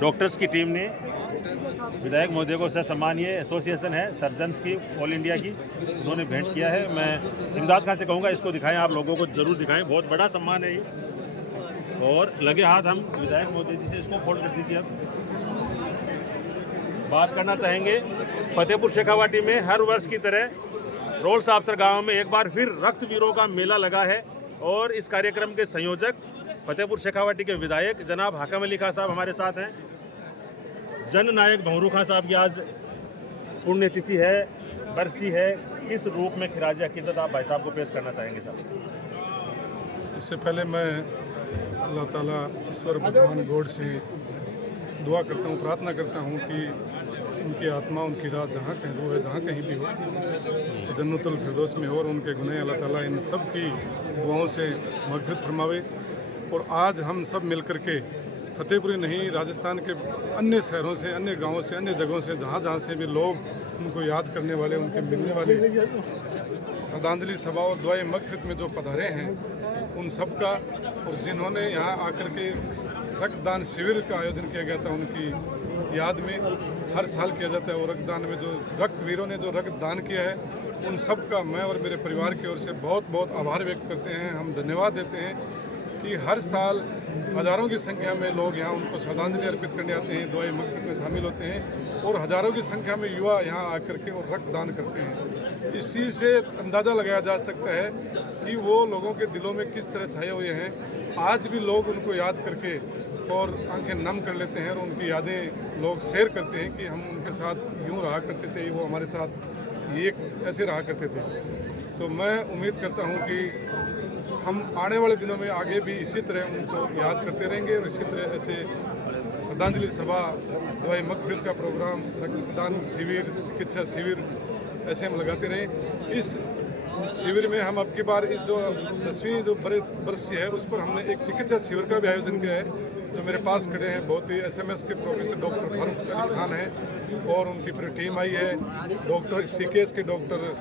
Doctors की team ने विधायक महोदय को सम्मान, ये एसोसिएशन है सर्जन्स की ऑल इंडिया की, उन्होंने भेंट किया है। मैं इमदाद खान से कहूँगा इसको दिखाएं, आप लोगों को ज़रूर दिखाएं, बहुत बड़ा सम्मान है ये। और लगे हाथ हम विधायक महोदय जी से इसको फोल्ड कर दीजिए। अब बात करना चाहेंगे फतेहपुर शेखावाटी में हर वर्ष की तरह रोल साबसर गाँव में एक बार फिर रक्तवीरों का मेला लगा है और इस कार्यक्रम के संयोजक फतेहपुर शेखावाटी के विधायक जनाब हाकम अली खान साहब हमारे साथ हैं। जन नायक भंवरू खान साहब की आज पुण्यतिथि है, बरसी है, किस रूप में खिराज अकीदत आप भाई साहब को पेश करना चाहेंगे साहब? सबसे पहले मैं अल्लाह ताला ईश्वर भगवान गॉड से दुआ करता हूँ, प्रार्थना करता हूँ कि उनकी आत्मा, उनकी राह जहाँ कहीं रूह है, जहाँ कहीं भी हो तो जन्नतुल फिरदौस में हो और उनके गुनाह अल्लाह ताला इन सब की दुआओं से मग़फ़िरत फरमावे। और आज हम सब मिलकर के फतेहपुर नहीं, राजस्थान के अन्य शहरों से, अन्य गांवों से, अन्य जगहों से, जहाँ से भी लोग उनको याद करने वाले, उनके मिलने वाले श्रद्धांजलि सभा और दुआए मग़फ़िरत में जो पधारे हैं उन सब का, और जिन्होंने यहाँ आकर के रक्तदान शिविर का आयोजन किया गया था उनकी याद में, हर साल किया जाता है। और रक्तदान में जो रक्तवीरों ने जो रक्तदान किया है उन सब का मैं और मेरे परिवार की ओर से बहुत बहुत आभार व्यक्त करते हैं। हम धन्यवाद देते हैं कि हर साल हज़ारों की संख्या में लोग यहाँ उनको श्रद्धांजलि अर्पित करने आते हैं, दुआए मग़फ़िरत में शामिल होते हैं और हज़ारों की संख्या में युवा यहाँ आकर के और रक्तदान करते हैं। इसी से अंदाज़ा लगाया जा सकता है कि वो लोगों के दिलों में किस तरह छाए हुए हैं। आज भी लोग उनको याद करके और आंखें नम कर लेते हैं और उनकी यादें लोग शेयर करते हैं कि हम उनके साथ यूँ रहा करते थे, वो हमारे साथ ये ऐसे रहा करते थे। तो मैं उम्मीद करता हूँ कि हम आने वाले दिनों में आगे भी इसी तरह उनको याद करते रहेंगे और इसी तरह ऐसे श्रद्धांजलि सभा, दुआए मग़फ़िरत का प्रोग्राम, रक्तदान शिविर, चिकित्सा शिविर ऐसे हम लगाते रहें। इस शिविर में हम अब की बार इस जो 10वीं जो बरस है उस पर हमने एक चिकित्सा शिविर का भी आयोजन किया है। जो मेरे पास खड़े हैं बहुत ही SMS के प्रोफेसर डॉक्टर फारूक अली खान हैं और उनकी पूरी टीम आई है। डॉक्टर CKS के डॉक्टर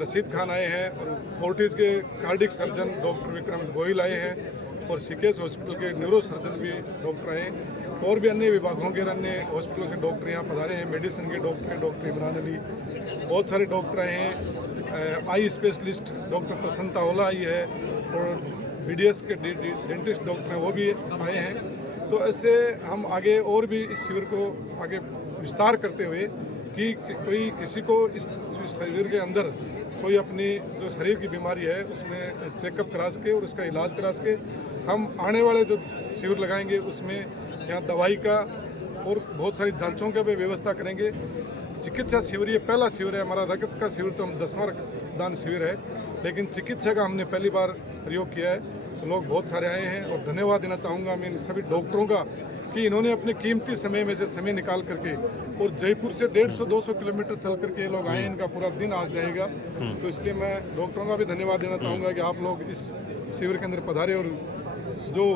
रशीद खान आए हैं और फोर्टिस के cardiac surgeon doctor Vikram Goyal आए हैं और CKS हॉस्पिटल के न्यूरो सर्जन भी डॉक्टर आए हैं और भी अन्य विभागों के अन्य हॉस्पिटलों के डॉक्टर यहाँ पधारे हैं। मेडिसिन के डॉक्टर हैं डॉक्टर इमरान अली, बहुत सारे डॉक्टर आए हैं। आई स्पेशलिस्ट डॉक्टर प्रसन्नता ओला आई है और BDS के डेंटिस्ट डॉक्टर हैं वो भी आए हैं। तो ऐसे हम आगे और भी इस शिविर को आगे विस्तार करते हुए कि कोई किसी को इस शिविर के अंदर कोई अपनी जो शरीर की बीमारी है उसमें चेकअप करा सके और उसका इलाज करा सके। हम आने वाले जो शिविर लगाएंगे उसमें यहाँ दवाई का और बहुत सारी जांचों का भी व्यवस्था करेंगे। चिकित्सा शिविर ये पहला शिविर है हमारा। रक्त का शिविर तो हम 10वां रक्तदान शिविर है, लेकिन चिकित्सा का हमने पहली बार प्रयोग किया है। तो लोग बहुत सारे आए हैं और धन्यवाद देना चाहूँगा मैं इन सभी डॉक्टरों का कि इन्होंने अपने कीमती समय में से समय निकाल करके और जयपुर से 150-200 किलोमीटर चल करके ये लोग आए, इनका पूरा दिन आज जाएगा। तो इसलिए मैं डॉक्टरों का भी धन्यवाद देना चाहूँगा कि आप लोग इस शिविर के अंदर पधारे और जो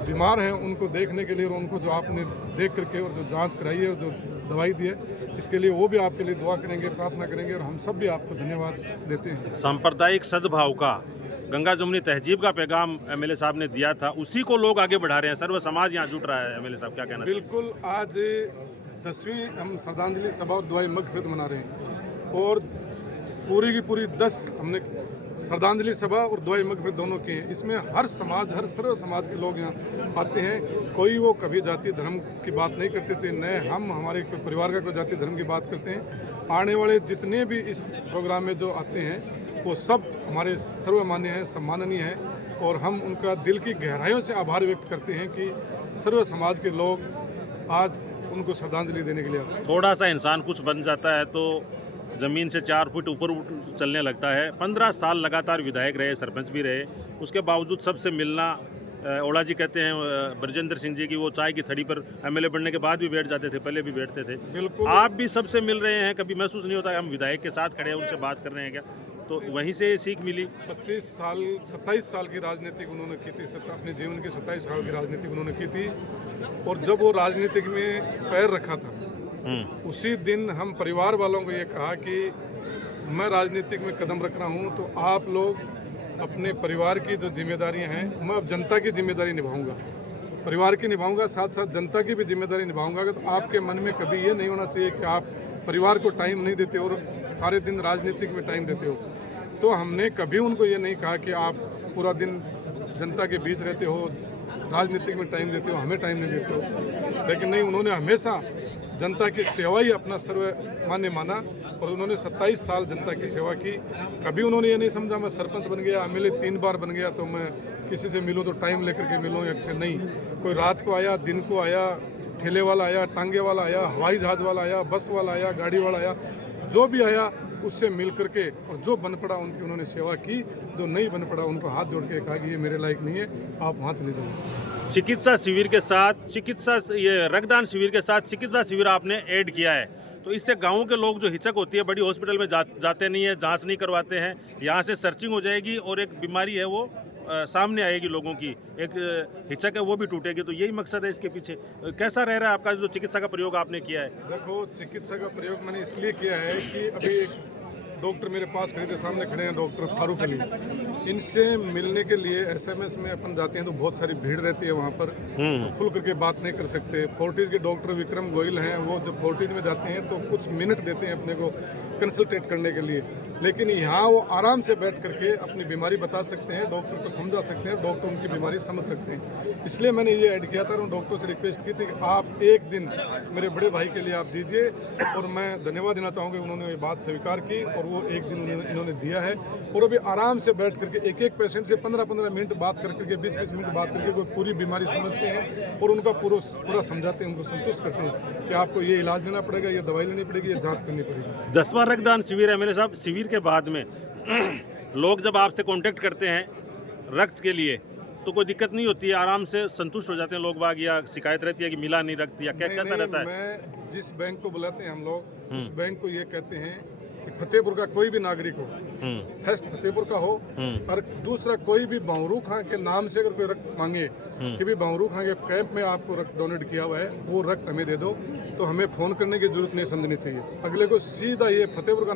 बीमार हैं उनको देखने के लिए और उनको जो आपने देख करके और जो जांच कराई है और जो दवाई दी है इसके लिए वो भी आपके लिए दुआ करेंगे, प्रार्थना करेंगे और हम सब भी आपको धन्यवाद देते हैं। सांप्रदायिक सद्भाव का, गंगा जमुनी तहजीब का पैगाम MLA साहब ने दिया था, उसी को लोग आगे बढ़ा रहे हैं। सर्व समाज यहाँ जुट रहा है। MLA साहब क्या कहना? बिल्कुल, आज 10वीं हम श्रद्धांजलि सभा और दुआए मग़फ़िरत मना रहे हैं और पूरी की पूरी 10 हमने श्रद्धांजलि सभा और दुआए मग़फ़िरत दोनों की हैं। इसमें हर समाज, हर सर्व समाज के लोग यहाँ आते हैं। कोई वो कभी जाति धर्म की बात नहीं करते थे, न हम हमारे परिवार का कोई जाति धर्म की बात करते हैं। आने वाले जितने भी इस प्रोग्राम में जो आते हैं वो सब हमारे सर्वमान्य हैं, सम्माननीय हैं और हम उनका दिल की गहराइयों से आभार व्यक्त करते हैं कि सर्व समाज के लोग आज उनको श्रद्धांजलि देने के लिए आते हैं। थोड़ा सा इंसान कुछ बन जाता है तो ज़मीन से 4 फुट ऊपर चलने लगता है। 15 साल लगातार विधायक रहे, सरपंच भी रहे, उसके बावजूद सबसे मिलना। ओला जी कहते हैं ब्रजेंद्र सिंह जी की वो चाय की थड़ी पर MLA बनने के बाद भी बैठ जाते थे, पहले भी बैठते थे। बिल्कुल, आप भी सबसे मिल रहे हैं, कभी महसूस नहीं होता हम विधायक के साथ खड़े हैं, उनसे बात कर रहे हैं क्या? तो वहीं से सीख मिली। 27 साल की राजनीतिक उन्होंने की थी, अपने जीवन के 27 साल की राजनीतिक उन्होंने की थी और जब वो राजनीतिक में पैर रखा था उसी दिन हम परिवार वालों को ये कहा कि मैं राजनीतिक में कदम रख रहा हूँ तो आप लोग अपने परिवार की जो जिम्मेदारियाँ हैं, मैं अब जनता की जिम्मेदारी निभाऊंगा। परिवार की निभाऊंगा, साथ साथ जनता की भी जिम्मेदारी निभाऊंगा। तो आपके मन में कभी ये नहीं होना चाहिए कि आप परिवार को टाइम नहीं देते और सारे दिन राजनीतिक में टाइम देते हो। तो हमने कभी उनको ये नहीं कहा कि आप पूरा दिन जनता के बीच रहते हो, राजनीतिक में टाइम देते हो, हमें टाइम नहीं देते हो। लेकिन नहीं, उन्होंने हमेशा जनता की सेवा ही अपना सर्वमान्य माना और उन्होंने 27 साल जनता की सेवा की। कभी उन्होंने ये नहीं समझा मैं सरपंच बन गया, एमएलए 3 बार बन गया तो मैं किसी से मिलूं तो टाइम लेकर के मिलूं या किसी नहीं। कोई रात को आया, दिन को आया, ठेले वाला आया, टांगे वाला आया, हवाई जहाज वाला आया, बस वाला आया, गाड़ी वाला आया, जो भी आया उससे मिल करके और जो बन पड़ा उनकी उन्होंने सेवा की। जो नहीं बन पड़ा उनको हाथ जोड़ के कहा कि ये मेरे लायक नहीं है, आप वहाँ चले जाओ। चिकित्सा शिविर के साथ ये रक्तदान शिविर के साथ चिकित्सा शिविर आपने ऐड किया है, तो इससे गाँव के लोग जो हिचक होती है, बड़ी हॉस्पिटल में जाते नहीं है, जांच नहीं करवाते हैं, यहाँ से सर्चिंग हो जाएगी और एक बीमारी है वो सामने आएगी, लोगों की एक हिचक है वो भी टूटेगी। तो यही मकसद है इसके पीछे। कैसा रह रहा है आपका जो चिकित्सा का प्रयोग आपने किया है? देखो, चिकित्सा का प्रयोग मैंने इसलिए किया है कि अभी एक डॉक्टर मेरे पास खड़े थे, सामने खड़े हैं डॉक्टर फारूक अली। इनसे मिलने के लिए एसएमएस में अपन जाते हैं तो बहुत सारी भीड़ रहती है वहाँ पर, तो खुल करके बात नहीं कर सकते। फोर्टिज के डॉक्टर विक्रम गोयल हैं, वो जब फोर्टिज में जाते हैं तो कुछ मिनट देते हैं अपने को कंसल्टेट करने के लिए, लेकिन यहाँ वो आराम से बैठ करके अपनी बीमारी बता सकते हैं, डॉक्टर को समझा सकते हैं, डॉक्टर उनकी बीमारी समझ सकते हैं। इसलिए मैंने ये ऐड किया था और डॉक्टर से रिक्वेस्ट की थी कि आप एक दिन मेरे बड़े भाई के लिए आप दीजिए, और मैं धन्यवाद देना चाहूँगा उन्होंने ये बात स्वीकार की और वो एक दिन इन्होंने दिया है। और अभी आराम से बैठ करके एक एक पेशेंट से 15-15 मिनट बात करके 20-20 मिनट बात करके वो पूरी बीमारी समझते हैं और उनका पूरा समझाते हैं, उनको संतुष्ट करते हैं कि आपको ये इलाज लेना पड़ेगा, ये दवाई लेनी पड़ेगी, ये जाँच करनी पड़ेगी। 10वां रक्तदान शिविर है मेरे साहब। शिविर के बाद में लोग जब आपसे कांटेक्ट करते हैं रक्त के लिए तो कोई दिक्कत नहीं होती है, आराम से संतुष्ट हो जाते हैं लोग बाग, या शिकायत रहती है कि मिला नहीं रक्त, या कैसा रहता है? मैं जिस बैंक को बुलाते हैं हम लोग, उस बैंक को ये कहते हैं कि फतेहपुर का कोई भी नागरिक हो, फर्स्ट फतेहपुर का हो, और दूसरा कोई भी बावरू खां के नाम से अगर कोई रक्त मांगे कि भी बावरू खां के कैंप में आपको रक्त डोनेट किया हुआ है, वो रक्त हमें दे दो, तो हमें फ़ोन करने की जरूरत नहीं समझनी चाहिए। अगले को सीधा ये फतेहपुर का